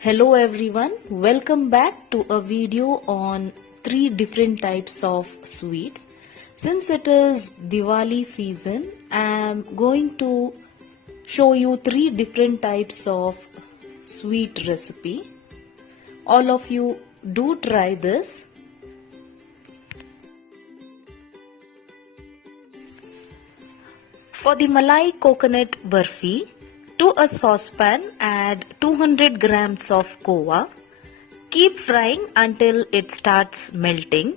Hello everyone, welcome back to a video on 3 different types of sweets. Since it is Diwali season, I am going to show you 3 different types of sweet recipe. All of you do try this. For the Malai coconut burfi, to a saucepan add 200 grams of kova. Keep frying until it starts melting.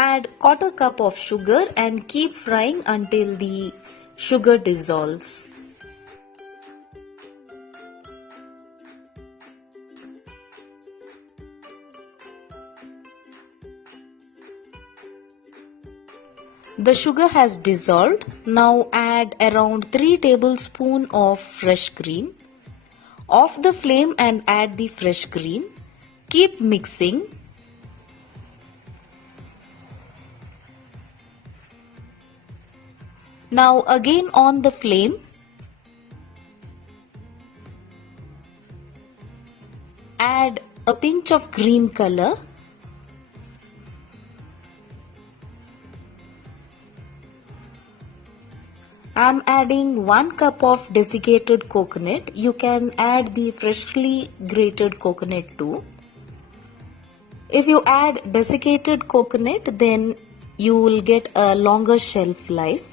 Add 1/4 cup of sugar and keep frying until the sugar dissolves. The sugar has dissolved. Now add around 3 tablespoons of fresh cream. Off the flame and add the fresh cream. Keep mixing. Now again on the flame. Add a pinch of green color. I am adding 1 cup of desiccated coconut. You can add the freshly grated coconut too. If you add desiccated coconut, then you will get a longer shelf life.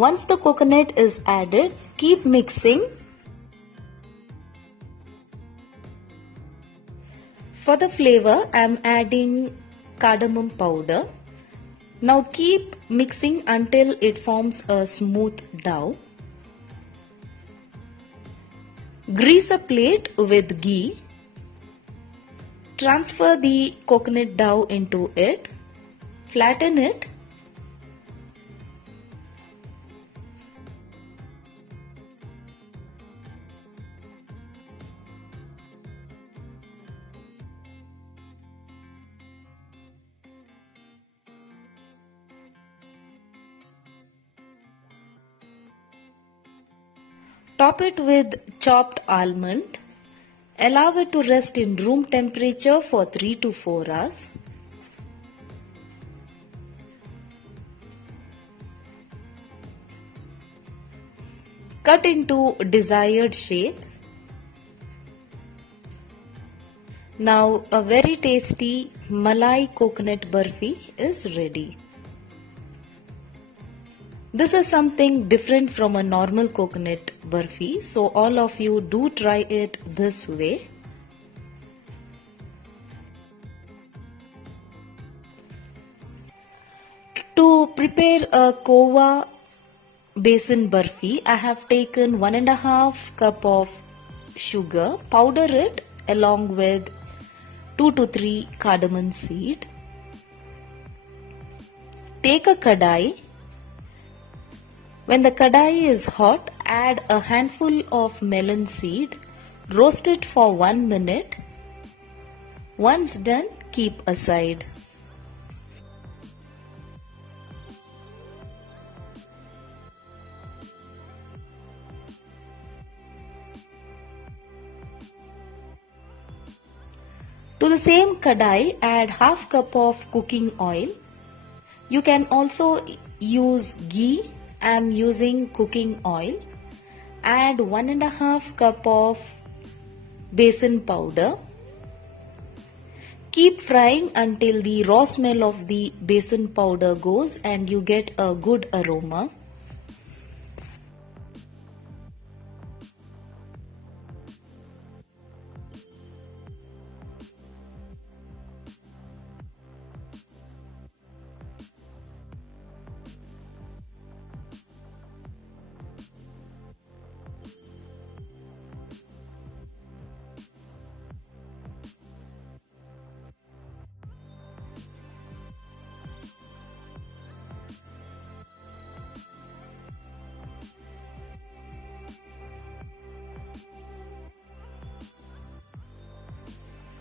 Once the coconut is added, keep mixing. For the flavor, I am adding cardamom powder. Now keep mixing until it forms a smooth dough. Grease a plate with ghee. Transfer the coconut dough into it. Flatten it. Top it with chopped almond. Allow it to rest in room temperature for 3 to 4 hours. Cut into desired shape. Now a very tasty Malai coconut burfi is ready. This is something different from a normal coconut burfi, so all of you do try it this way. To prepare a kova besan burfi, I have taken 1.5 cup of sugar, powder it along with 2 to 3 cardamom seed. Take a kadai. When the kadai is hot, add a handful of melon seed. Roast it for 1 minute. Once done, keep aside. To the same kadai, add half cup of cooking oil. You can also use ghee. I am using cooking oil. Add 1.5 cup of besan powder. Keep frying until the raw smell of the besan powder goes and you get a good aroma.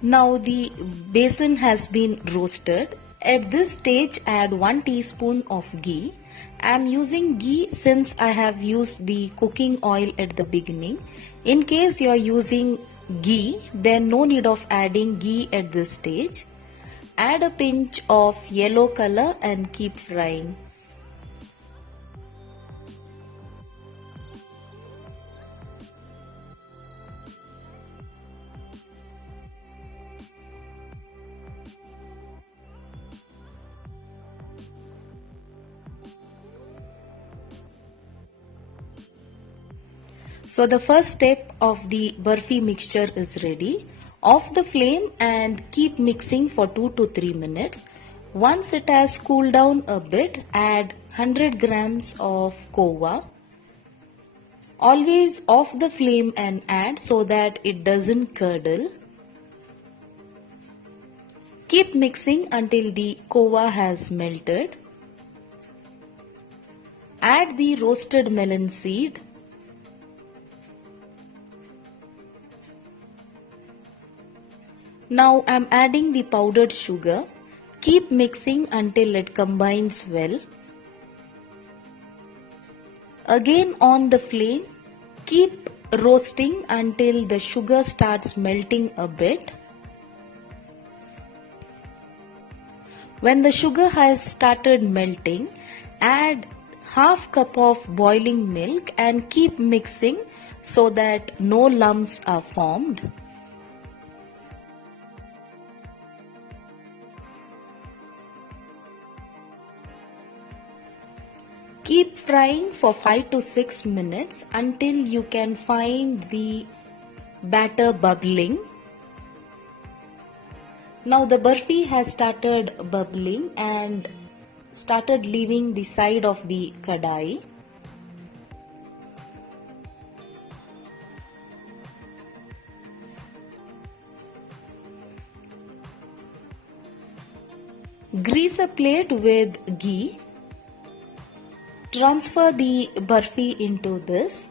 Now the besan has been roasted. At this stage add 1 teaspoon of ghee. I am using ghee since I have used the cooking oil at the beginning. In case you are using ghee, then no need of adding ghee at this stage. Add a pinch of yellow color and keep frying. So the first step of the barfi mixture is ready. Off the flame and keep mixing for 2 to 3 minutes. Once it has cooled down a bit, add 100 grams of kova. Always off the flame and add so that it doesn't curdle. Keep mixing until the kova has melted. Add the roasted melon seed. Now I am adding the powdered sugar. Keep mixing until it combines well. Again on the flame, keep roasting until the sugar starts melting a bit. When the sugar has started melting, add half cup of boiling milk and keep mixing so that no lumps are formed. Keep frying for 5 to 6 minutes until you can find the batter bubbling. Now the barfi has started bubbling and started leaving the side of the kadai. Grease a plate with ghee. Transfer the barfi into this.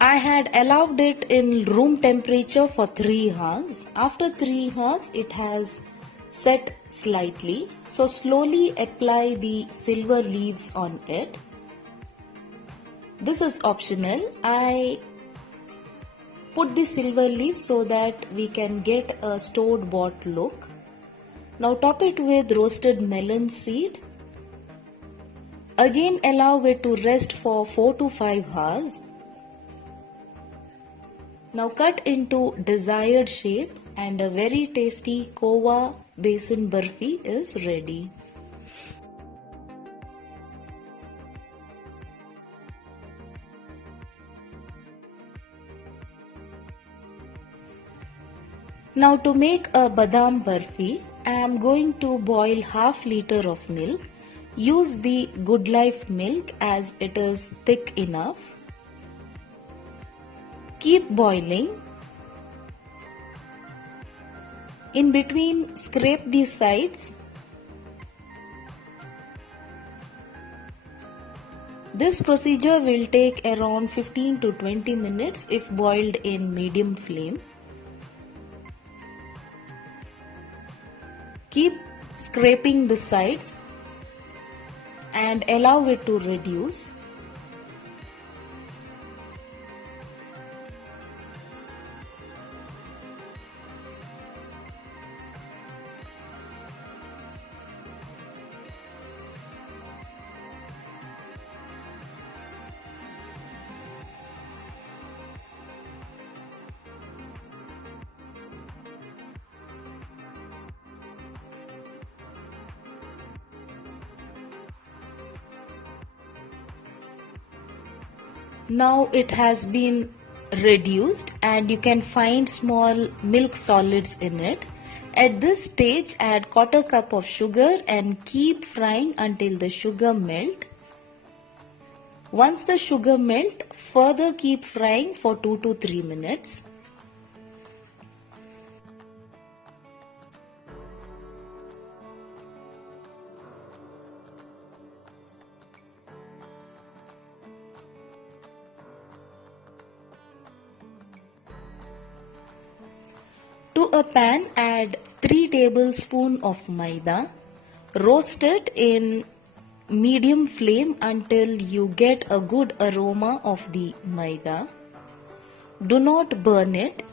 I had allowed it in room temperature for 3 hours. After 3 hours it has set slightly. So slowly apply the silver leaves on it. This is optional. I put the silver leaf so that we can get a store-bought look. Now top it with roasted melon seed. Again allow it to rest for 4 to 5 hours. Now cut into desired shape and a very tasty kova besan barfi is ready. Now to make a badam barfi, I am going to boil half liter of milk. Use the Good Life milk as it is thick enough. Keep boiling. In between, scrape the sides. This procedure will take around 15 to 20 minutes if boiled in medium flame. Keep scraping the sides and allow it to reduce. Now it has been reduced and you can find small milk solids in it. At this stage add quarter cup of sugar and keep frying until the sugar melt. Once the sugar melt, further keep frying for 2 to 3 minutes. To a pan, add 3 tablespoons of maida. Roast it in medium flame until you get a good aroma of the maida. Do not burn it.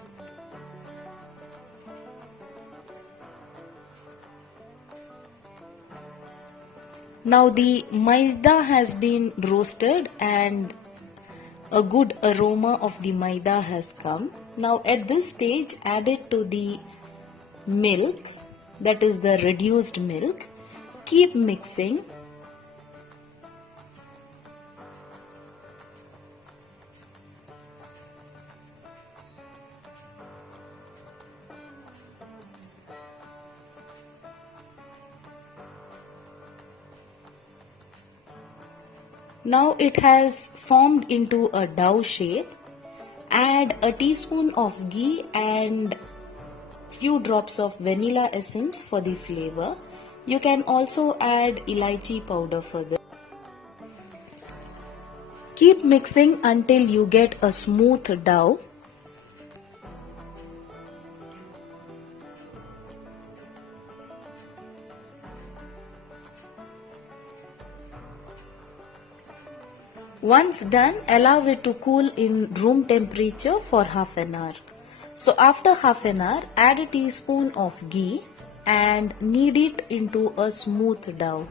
Now the maida has been roasted and a good aroma of the maida has come. Now at this stage, add it to the milk, that is the reduced milk. Keep mixing. Now it has formed into a dough shape. Add a teaspoon of ghee and few drops of vanilla essence for the flavor. You can also add elaichi powder for this. Keep mixing until you get a smooth dough. Once done, allow it to cool in room temperature for half an hour. So after half an hour, add a teaspoon of ghee and knead it into a smooth dough.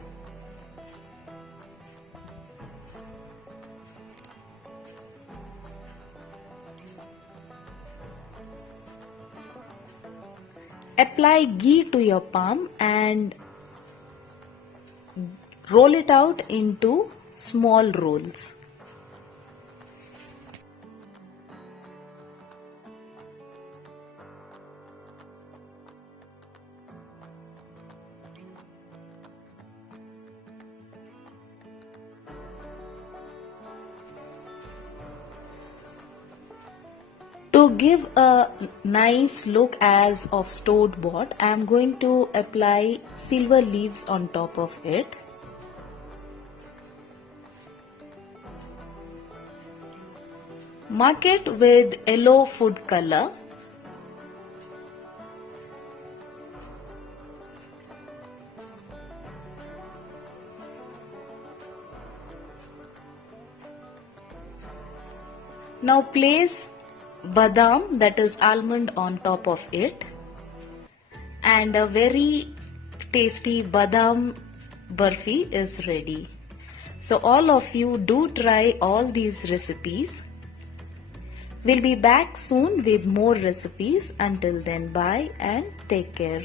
Apply ghee to your palm and roll it out into small rolls. To give a nice look as of stored bought, I am going to apply silver leaves on top of it. Mark it with yellow food color. Now place badam, that is almond, on top of it, and a very tasty badam burfi is ready. So all of you do try all these recipes. We'll be back soon with more recipes. Until then, bye and take care.